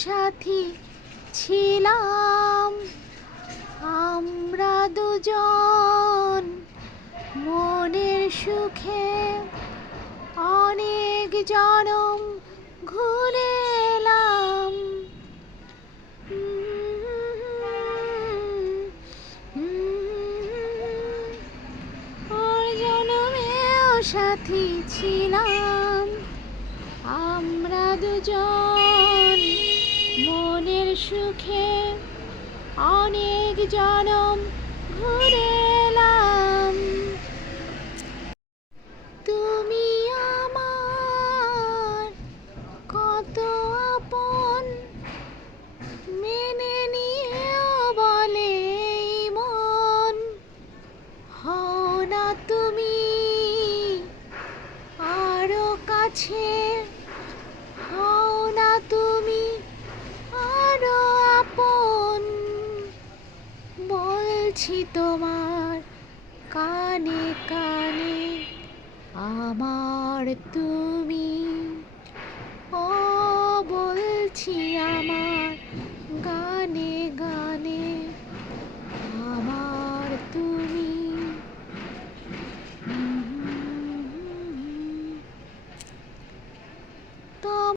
সাথী ছিলাম আমরা দুজন মনের সুখে অনেক জনম ঘুরে এলাম। ওর জনমেও সাথী ছিলাম আমরা দুজন মনের সুখে অনেক জনম ঘুরে এলাম। তুমি আমার কত আপন মেনে নিয়েও বলে এই মন, হও না তুমি আরো কাছে, হও না তুমি আরো আপন, বলছি তোমার কানে কানে আমার তুমি।